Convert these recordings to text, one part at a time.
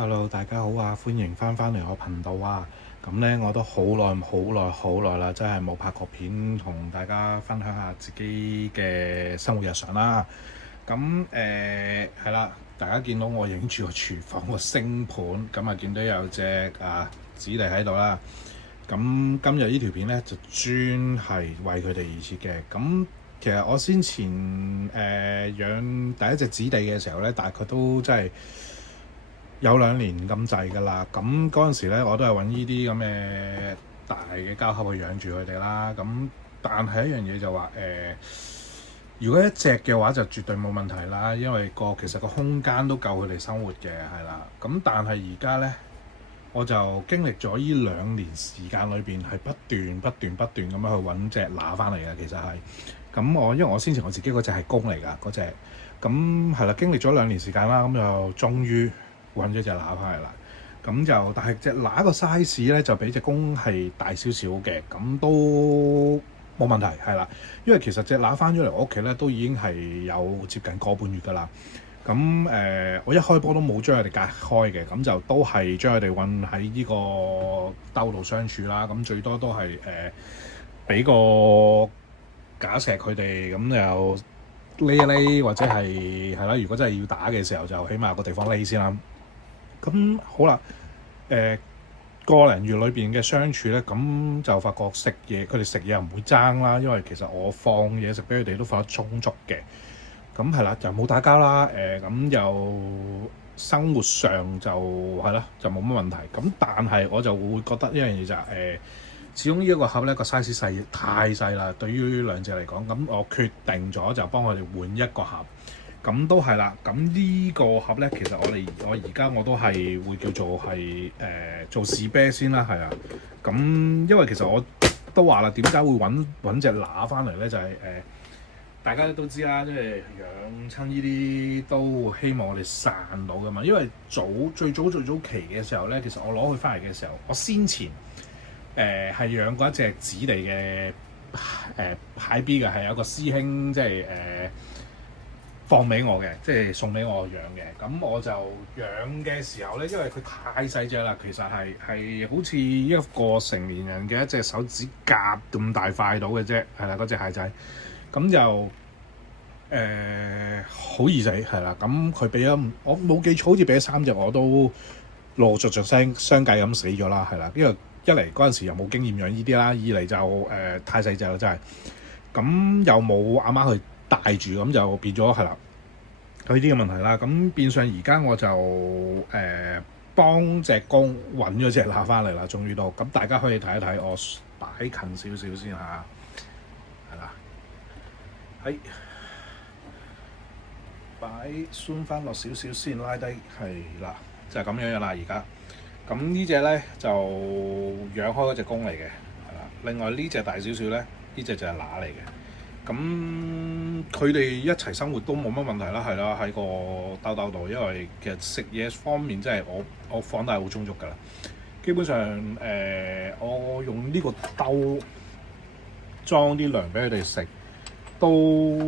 Hello，大家好啊！歡迎翻嚟我頻道啊！咁呢，我都好耐啦，真係冇拍過片同大家分享下自己嘅生活日常啦。咁係啦，大家見到我影住個廚房個星盤，咁啊見到有隻子弟喺度啦。咁今日呢條片呢，就專係為佢哋而設嘅。咁其實我先前養第一隻子弟嘅時候呢，大概都真係有2年咁滯㗎啦。咁嗰陣時咧，我都係揾呢啲咁嘅大嘅膠盒去養住佢哋啦。咁但係一樣嘢就話如果一隻嘅話就絕對冇問題啦，因為其實個空間都夠佢哋生活嘅，係啦。咁但係而家咧，我就經歷咗呢2年時間裏邊係不斷咁樣去揾隻乸翻嚟嘅。其實係咁，因為我先前我自己嗰隻係公嚟㗎，嗰隻咁係啦。經歷咗2年時間啦，咁就終於揾咗隻乸翻嚟啦。咁就但係隻乸個 size 咧就比隻公係大少少嘅，咁都冇問題係啦。因為其實隻乸翻咗嚟我屋企咧都已經係有接近個半月㗎啦。咁我一開波都冇將佢哋隔開嘅，咁就都係將佢哋韞喺呢個兜度相處啦。咁最多都係俾個假石佢哋，咁又匿一匿，或者係啦。如果真係要打嘅時候，就起碼有個地方匿先啦。咁好啦，個零月裏邊嘅相處咧，咁就發覺食嘢，佢哋食嘢又唔會爭啦，因為其實我放嘢食俾佢哋都放得充足嘅。咁係啦，就冇打交啦。咁又生活上就係啦，就冇乜問題。咁但係我就會覺得一樣嘢就係始終呢一個盒咧個 size 太細啦，對於兩隻嚟講。咁我決定咗就幫佢哋換一個盒。咁都係啦。咁呢個盒咧，其實我而家我都係會叫做係做試啤先啦，係啊。咁因為其實我都話啦，點解會揾隻乸翻嚟咧？就係大家都知啦，即係養親呢啲都希望我哋散到噶嘛。因為最早期嘅時候咧，其實我攞佢翻嚟嘅時候，我先前係養過一隻子地嘅牌 B 嘅，係有個師兄即係放俾我嘅，即係送俾我養嘅。咁我就養嘅時候咧，因為佢太細隻啦，其實係好似一個成年人嘅一隻手指甲咁大塊到嘅啫，係啦，嗰隻蟹仔。咁就好易死，係啦。咁佢俾咗我冇記錯，好似俾咗3隻，我都陸續相繼咁死咗啦，係啦。因為一嚟嗰陣時又冇經驗養呢啲啦，二嚟就太細隻啦，真係。咁又冇阿媽去帶住，咁就變咗係啦，有呢啲嘅問題啦。咁變相而家我就幫隻公揾咗隻乸翻嚟啦，終於都。咁大家可以睇一睇，我擺近少少先嚇，係啦。擺鬆翻落少少先，拉低係啦，就係咁樣啦。而家咁呢隻咧就養開嗰隻公嚟嘅，係啦。另外呢隻大少少咧，呢隻就係乸嚟嘅。咁佢哋一齊生活都冇乜問題啦，係啦，喺個兜度，因為其實食嘢方面真係我放得係好充足㗎啦。基本上我用呢個兜裝啲糧俾佢哋食，都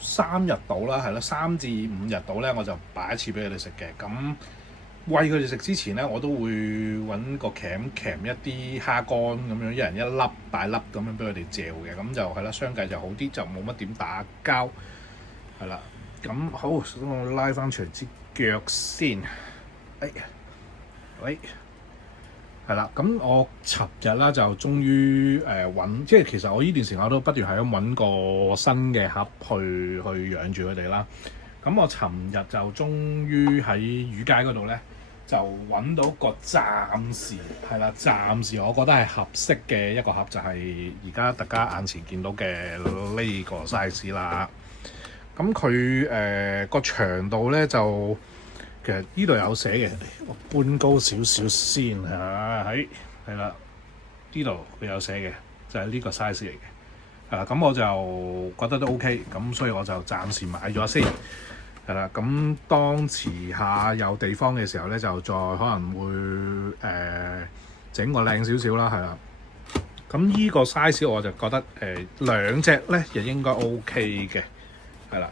3日到啦，係啦，3至5日到咧，我就擺一次俾佢哋食嘅。咁餵佢哋食之前咧，我都會揾個鉗一啲蝦乾咁樣，一人一粒大粒咁樣俾佢哋嚼嘅。咁就係啦，相繼就好啲，就冇乜點打交，係啦。咁好，我拉翻長支腳先。喂。係啦，咁我尋日啦就終於揾，即係其實我呢段時間我都不斷係咁揾個新嘅盒去養住佢哋啦。咁我尋日就終於喺魚街嗰度咧就揾到個暫時我覺得係合適嘅一個盒，就係而家大家眼前見到嘅呢個 size 啦。咁佢個長度咧就〜其實呢度有寫嘅，我搬高少少先嚇，係啦，呢度佢有寫嘅，就係呢個 size 嚟嘅，係啦。咁我就覺得都 OK，咁所以我就暫時買咗先，係啦。咁當遲下有地方嘅時候咧，就再可能會整個靚少少啦，係啦。咁呢個 size 我就覺得兩隻咧亦應該 OK 嘅，係啦。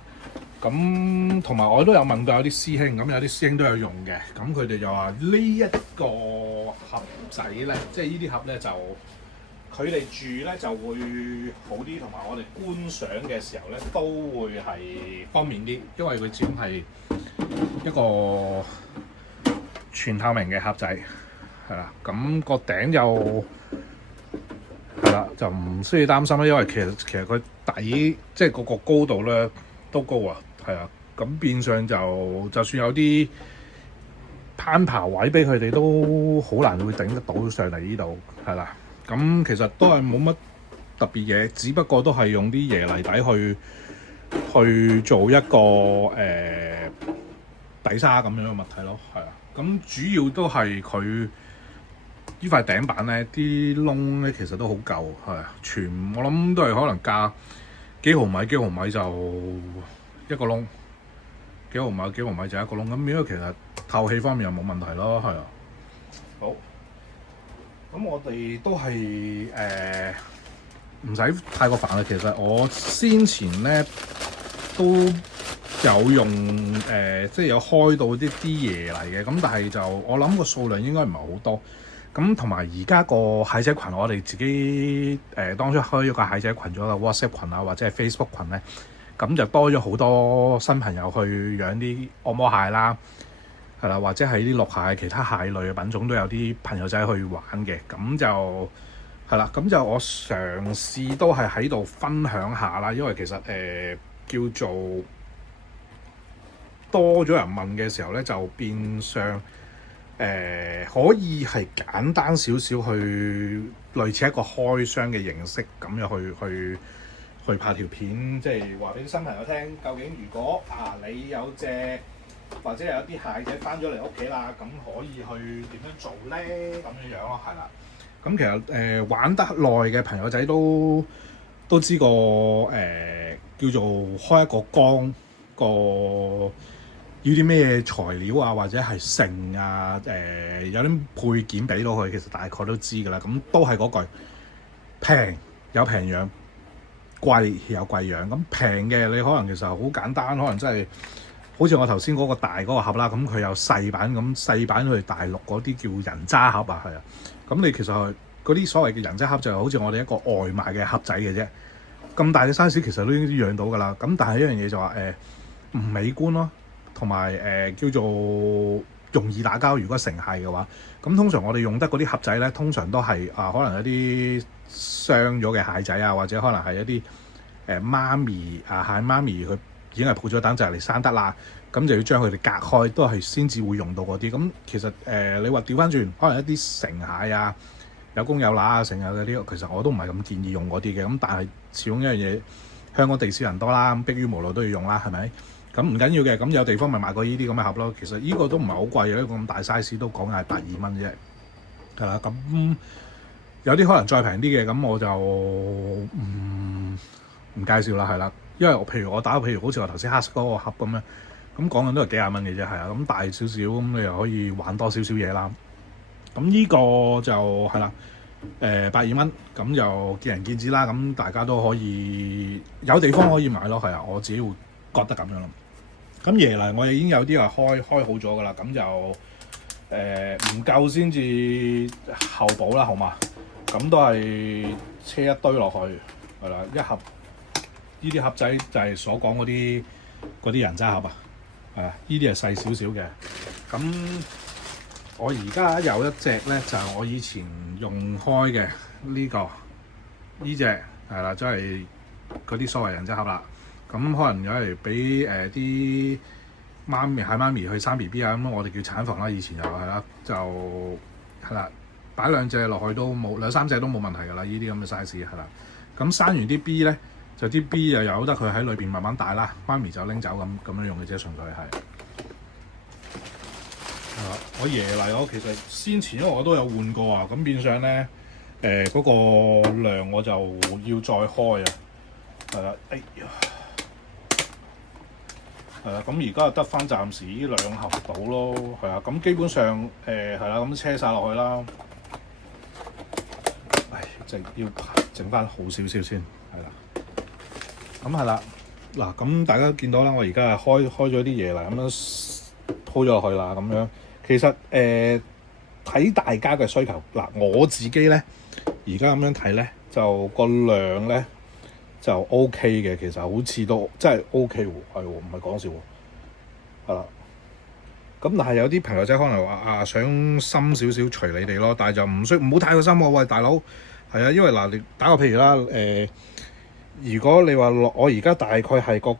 咁同埋我都有問過有啲師兄，咁有啲師兄都有用嘅，咁佢哋就話呢一個盒仔咧，即係呢啲盒咧就佢哋住咧就會好啲，同埋我哋觀賞嘅時候咧都會係方便啲，因為佢始終係一個全透明嘅盒仔，係啦，咁個頂就係啦，就唔需要擔心啦，因為其實佢底即係嗰個高度咧都高啊。係啊，咁變相就算有啲攀爬位俾佢哋都好難會頂得到上嚟呢度，係啦。咁其實都係冇乜特別嘢，只不過都係用啲椰泥底去做一個底沙咁樣嘅物體咯，係啊。咁主要都係佢呢塊頂板咧，啲窿咧其實都好舊，係啊，我諗都係可能隔幾毫米就一個窿，幾毫米就一個窿，咁因為其實透氣方面又冇問題咯，係啊。好，咁我哋都係唔使太過煩啦。其實我先前咧都有用即係有開到啲椰泥嘅，咁但係就我諗個數量應該唔係好多。咁同埋而家個蟹仔群，我哋自己當初開咗個蟹仔群咗個 WhatsApp 群啊，或者係 Facebook 群咧。咁就多咗好多新朋友去養啲按摩蟹啦，係啦，或者係啲陸蟹、其他蟹類嘅品種都有啲朋友仔去玩嘅，咁就係啦。咁就我嘗試都係喺度分享下啦，因為其實叫做多咗人問嘅時候咧，就變相可以係簡單少少去類似一個開箱嘅形式咁樣去拍條片，即係話俾啲新朋友聽，究竟如果你有隻或者有一啲蟹仔翻咗嚟屋企啦，咁可以去點樣做咧？咁樣咯，係啦。咁其實玩得耐嘅朋友仔都知個叫做開一個缸個要啲咩材料啊，或者係剩啊，有啲配件俾到佢，其實大概都知㗎啦。咁都係嗰句，平有平養。貴有貴養，咁平嘅你可能其實好簡單，可能真係好似我頭先嗰個大嗰個盒啦，咁佢有細版咁，細版去大陸嗰啲叫人渣盒啊，係啊，咁你其實嗰啲所謂嘅人渣盒就好似我哋一個外賣嘅盒仔嘅啫，咁大嘅 size 其實都已經養到㗎啦，咁但係一樣嘢就話唔美觀咯，同埋叫做容易打交，如果成蟹嘅話，咁通常我哋用得嗰啲盒仔咧，通常都係可能有啲傷咗嘅蟹仔啊，或者可能係一啲媽咪蟹媽咪佢已經係抱咗蛋就嚟生得啦，咁就要將佢哋隔開，都係先至會用到嗰啲。咁其實你話調翻轉，可能一啲成蟹啊，有公有乸啊，成日嗰啲，其實我都唔係咁建議用嗰啲嘅。咁但係始終一樣嘢，香港地少人多啦，咁迫於無奈都要用啦，係咪？咁唔緊要嘅，咁有地方咪買過呢啲咁嘅盒咯。其實呢個都唔係好貴嘅，一個咁大 size 都講係120蚊啫，係啦。咁有啲可能再平啲嘅，咁我就唔介紹啦，係啦。因為譬如好似我頭先黑色嗰個盒咁樣，咁講緊都係幾廿蚊嘅啫，係啊。咁大少少，咁你又可以玩多少少嘢啦。咁呢個就係啦，120蚊，咁就見仁見智啦。咁大家都可以有地方可以買咯，係啊。我自己會覺得咁樣咯。咁椰泥我哋已經有啲係開好咗㗎啦，咁就唔夠先至後補啦，好嘛？咁都係車一堆落去，係啦，一盒呢啲盒仔就係所講嗰啲人渣盒啊，係啊，呢啲係細少少嘅。咁我而家有一隻咧，就係我以前用開嘅呢隻係啦，即係嗰啲所謂人渣盒啦。咁可能有嚟俾啲蟹媽咪去生 BB 啊，咁我哋叫產房啦，以前又係啦，就係啦，擺兩隻落去都冇，兩三隻都冇問題㗎啦，呢啲咁嘅 size 係啦。咁生完啲 B 咧，就啲 B 又由得佢喺裏邊慢慢大啦，媽咪就拎走咁樣用嘅啫，純粹係。我椰泥我其實先前因為我都有換過啊，咁變相咧嗰個量我就要再開啊，係啦，哎呀〜係啦，咁而家得翻暫時呢2盒到咯，係啊，咁基本上係啦，咁車晒落去啦。要整翻好少少先，係啦。咁係啦，嗱，咁大家見到啦，我而家係開咗啲嘢啦，咁樣鋪咗落去啦，咁樣其實睇大家嘅需求。嗱，我自己咧而家咁樣睇咧，就個量咧就 OK 嘅，其實好似都真係 OK 喎，係喎，唔係講笑喎，係啦。咁但係有啲朋友仔可能話想深少少隨你哋咯，但係就唔好太過深喎。喂，大佬，係啊，因為嗱，你打個譬如啦，如果你話我而家大概係個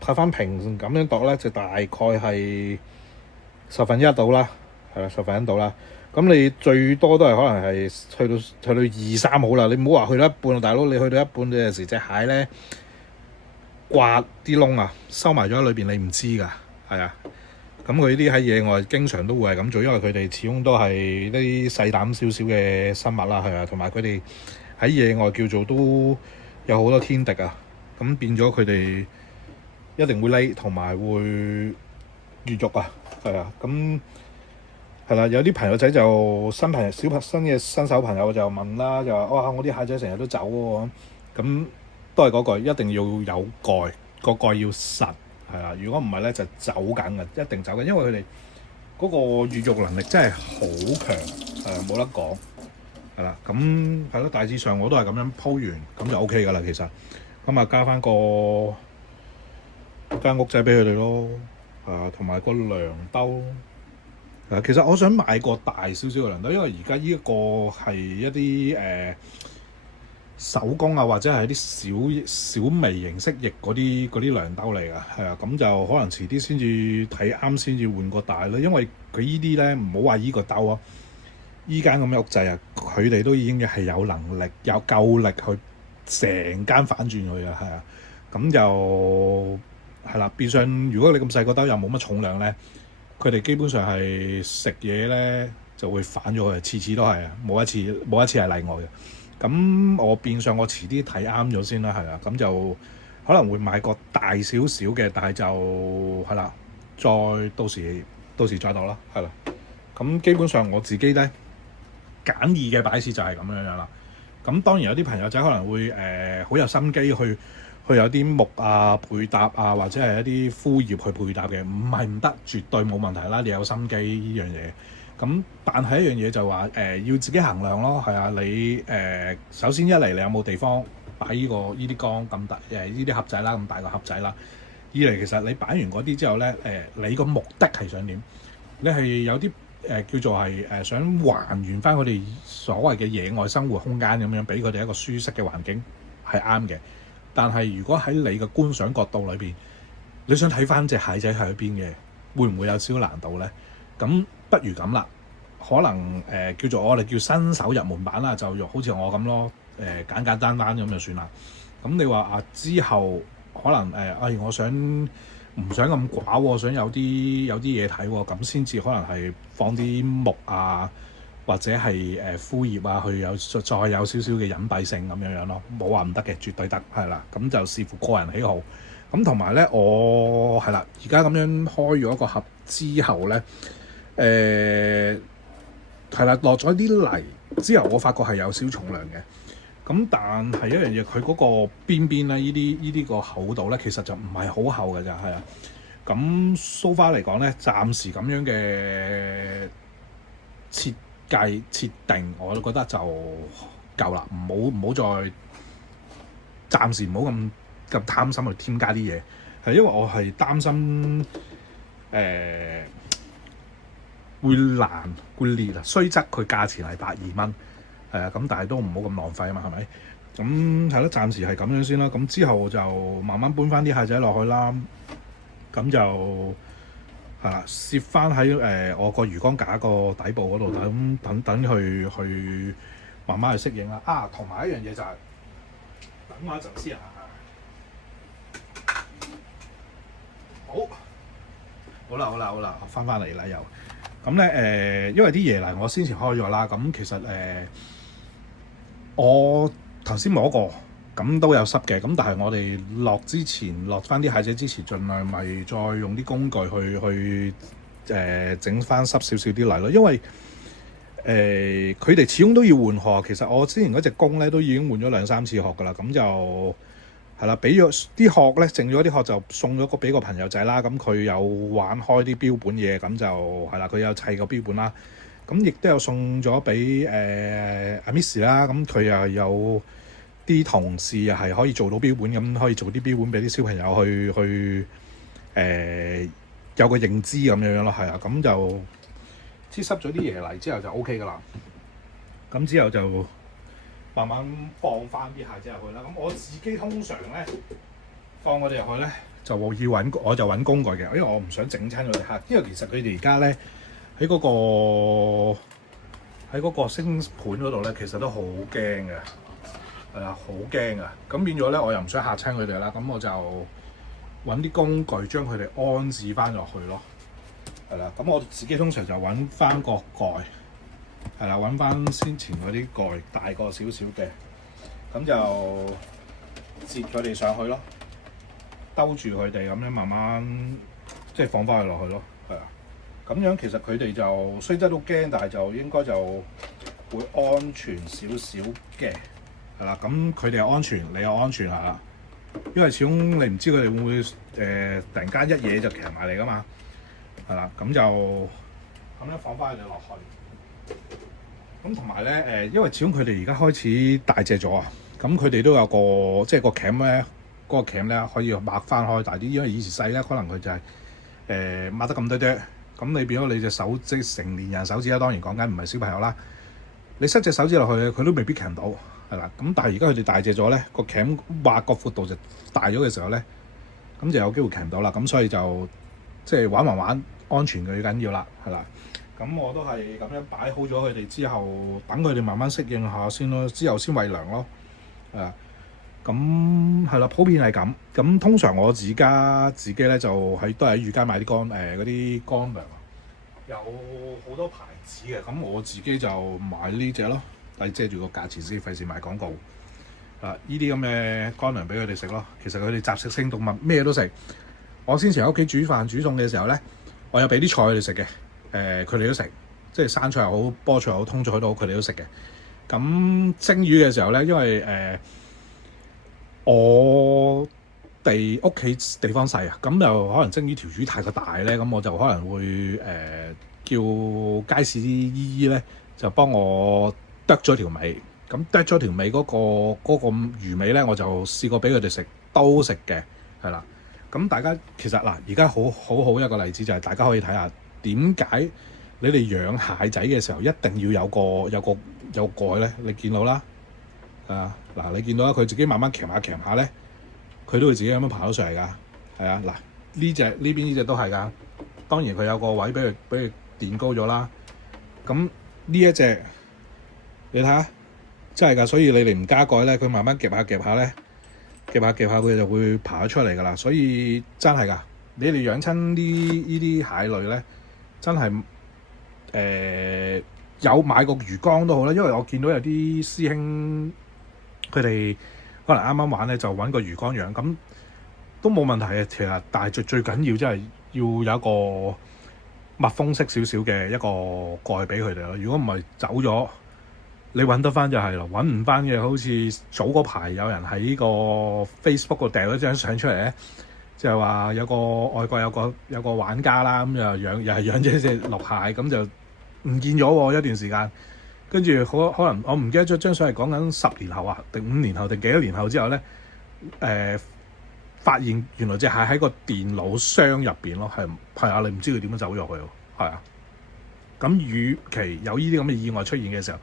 拍翻平咁樣度咧，就大概係1/10到啦，係啦，1/10到啦。咁你最多都係可能係去到2、3好啦。你唔好話去到一半，大佬，你去到一半，你有時隻蟹咧刮啲窿啊，收埋咗喺裏邊，你唔知㗎，係啊。咁佢呢啲喺野外經常都會係咁做，因為佢哋始終都係啲細膽少少嘅生物啦，係啊，同埋佢哋喺野外叫做都有好多天敵啊，咁變咗佢哋一定會匿，同埋會越獄啊，係啊，咁係啦，有啲朋友仔就新嘅新手朋友就問啦，就話哇，我啲蟹仔成日都走喎，咁都係嗰句，一定要有蓋，個蓋要實。係啦，如果唔係咧就走緊嘅，一定走緊，因為佢哋嗰個越獄能力真係好強，冇得講，係啦，咁係咯，大致上我都係咁樣鋪完，咁就 OK 㗎啦，其實，咁啊加翻個間屋仔俾佢哋咯，同埋個糧兜，其實我想買個大少少嘅糧兜，因為而家呢一個係一啲手工啊，或者係啲小微型蜥蜴嗰啲糧兜嚟㗎，係啊，咁就可能遲啲先至睇啱先至換個大啦，因為佢依啲咧唔好話依個兜啊，依間咁嘅屋仔啊，佢哋都已經係有能力有夠力去成間反轉佢啊，係啊，咁就係啦，變相如果你咁細個兜又冇乜重量咧，佢哋基本上係食嘢咧就會反咗佢，次次都係啊，冇一次係例外嘅。咁我變相我遲啲睇啱咗先啦，係啦，咁就可能會買個大少少嘅，但係就係啦，再到時再到啦，係啦。咁基本上我自己咧簡易嘅擺設就係咁樣樣啦。咁當然有啲朋友仔可能會好有心機去有啲木啊配搭啊，或者係一啲枯葉去配搭嘅，唔係唔得，絕對冇問題啦。你有心機呢樣嘢。咁但係一樣嘢就話要自己衡量咯，係啊，你首先一嚟你有冇地方擺呢啲缸咁大呢啲盒仔啦，咁大個盒仔啦。二嚟其實你擺完嗰啲之後咧你個目的係想點？你係有啲叫做係想還原翻佢哋所謂嘅野外生活空間咁樣，俾佢哋一個舒適嘅環境係啱嘅。但係如果喺你嘅觀賞角度裏邊，你想睇翻隻蟹仔喺邊嘅，會唔會有少少難度咧？咁不如咁啦，可能叫做我哋叫新手入門版啦，就好似我咁咯，簡簡單單咁就算啦。咁你話之後可能我想唔想咁寡喎，想有啲嘢睇喎，咁先至可能係放啲木啊，或者係枯葉啊，去再有少少嘅隱蔽性咁樣咯，冇話唔得嘅，絕對得，係啦。咁就視乎個人喜好。咁同埋咧，我係啦，而家咁樣開咗一個盒之後咧。係啦，落咗啲泥之後，我發覺係有少重量嘅。咁但係一樣嘢，佢嗰個邊邊咧，呢啲個厚度咧，其實就唔係好厚嘅咋，係啊。咁so far嚟講咧，暫時咁樣嘅設定，我都覺得就夠啦。唔好再暫時唔好咁貪心去添加啲嘢，係因為我係擔心會爛會裂啊，雖則佢價錢係120蚊，係啊，咁但係都唔好咁浪費啊嘛，係咪？咁係咯，暫時係咁樣先啦。咁之後就慢慢搬翻啲蟹仔落去啦。咁就係啦，攝翻喺我個魚缸架個底部嗰度，等去慢慢去適應啦。同埋一樣嘢就係等我一陣先啊。好啦，翻嚟啦又。咁咧因為啲椰泥我先前開咗啦，咁其實我頭先摸過，咁都有濕嘅，咁但係我哋落翻啲蟹仔之前，盡量咪再用啲工具去整翻濕少少啲泥咯，因為佢哋始終都要換殼。其實我之前嗰隻公咧都已經換咗2-3次殼噶啦，咁就係係啦，俾咗啲殼咧，剩咗啲殼就送咗俾個朋友仔啦。咁佢有玩開啲標本嘢，咁就係啦，佢有砌個標本啦。咁亦都有送咗俾阿 Miss 啦。咁佢又有啲同事又係可以做到標本，咁可以做啲標本俾啲小朋友去有個認知咁樣咯。係啊，咁就黐濕咗啲嘢嚟之後就 OK 噶啦。咁之後就慢慢放翻啲蟹仔入去啦。咁我自己通常咧放我哋入去咧，我就揾工具嘅，因為我唔想整親佢哋蝦。因為其實佢哋而家咧喺嗰個星盤嗰度咧，其實都好驚嘅，係啊，好驚啊！咁變咗咧，我又唔想嚇親佢哋啦。咁我就揾啲工具將佢哋安置翻落去咯。係啦，咁我自己通常就揾翻個蓋。係啦，揾翻先前嗰啲蓋大個少少嘅，咁就接佢哋上去咯，兜住佢哋咁樣慢慢即係放翻佢落去咯，係啊，咁樣其實佢哋就雖則都驚，但係就應該就會安全少少嘅，係啦，咁佢哋又安全，你又安全下，因為始終你唔知佢哋會唔會突然間一嘢就騎埋嚟噶嘛，係啦，咁就咁樣放翻佢哋落去。咁同埋咧，因為始終佢哋而家開始大隻咗啊，咁佢哋都有個即係個鉗咧，嗰個鉗咧可以擘翻開大啲，因為以前細咧，可能佢就係擘得咁多啲，咁你變咗你隻手即係成年人手指啦，當然講緊唔係小朋友啦，你塞隻手指落去，佢都未必鉗到，係啦。咁但係而家佢哋大隻咗咧，個鉗擘個闊度就大咗嘅時候咧，咁就有機會鉗到啦。咁所以就即係玩，安全最緊要啦，係啦。咁我都係咁樣擺好咗佢哋之後，等佢哋慢慢適應下先咯，之後先餵糧咯。咁係啦，普遍係咁。咁通常我自己咧就都係喺預街買啲嗰啲乾糧，有好多牌子嘅。咁我自己就買呢隻咯，但係遮住個價錢先，費事賣廣告。呢啲咁嘅乾糧俾佢哋食咯。其實佢哋雜食性動物，咩都食。我先前喺屋企煮飯煮餸嘅時候咧，我有俾啲菜佢哋食嘅。佢哋都食，即係生菜又好、菠菜又好、通菜都好，佢哋都食嘅。咁蒸魚嘅時候咧，因為我哋屋企地方細啊，咁就可能蒸魚條魚太過大咧，咁我就可能會叫街市啲姨姨咧就幫我剁咗條尾。咁剁咗條尾嗰個魚尾咧，我就試過俾佢哋食，都食嘅，係啦。咁大家其實嗱，而家好一個例子就係大家可以睇下。點解你哋養蟹仔嘅時候一定要有個蓋咧？你見到啦，嗱，你見到啦，佢自己慢慢鉗下咧，佢都會自己咁樣爬到上嚟㗎。係啊，嗱，呢邊呢隻都係㗎。當然佢有個位俾佢墊高咗啦。咁呢一隻你睇下，真係㗎。所以你哋唔加蓋咧，佢慢慢夾下咧，夾下佢就會爬咗出嚟㗎啦。所以真係㗎，你哋養親呢啲蟹類咧。真係有買過魚缸都好啦，因為我見到有啲師兄佢哋可能啱啱玩咧，就揾個魚缸養，咁都冇問題嘅。其實，但係最緊要真係要有一個密封式少少嘅一個蓋俾佢哋咯。如果唔係走咗，你揾得翻就係啦，揾唔翻嘅好似早嗰排有人喺個 Facebook 度掉咗張相出嚟咧。就係話有個外國有個玩家啦，咁又係養咗隻綠蟹，咁就唔見咗喎一段時間。跟住可能我唔記得咗張相係講緊10年後啊，定5年後定幾多年後之後咧，發現原來隻蟹喺個電腦箱入邊咯，係啊，你唔知佢點樣走咗去喎，係啊。咁與其有呢啲咁嘅意外出現嘅時候，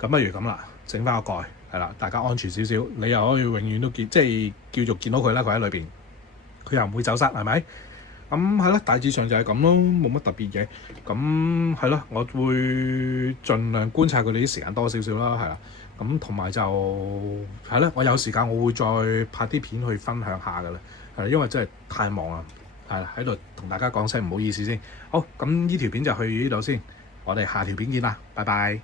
咁不如咁啦，整翻個蓋係啦，大家安全少少，你又可以永遠都即係叫做見到佢啦，佢喺裏邊。佢又唔會走失，係咪？咁係啦，大致上就係咁咯，冇乜特別嘅。咁係咯，我會盡量觀察佢哋啲時間多少少啦，係啦。咁同埋就係啦，我有時間我會再拍啲片去分享下㗎啦。係，因為真係太忙啦，係啦，喺度同大家講聲唔好意思先。好，咁呢條片就去呢度先，我哋下條片見啦，拜拜。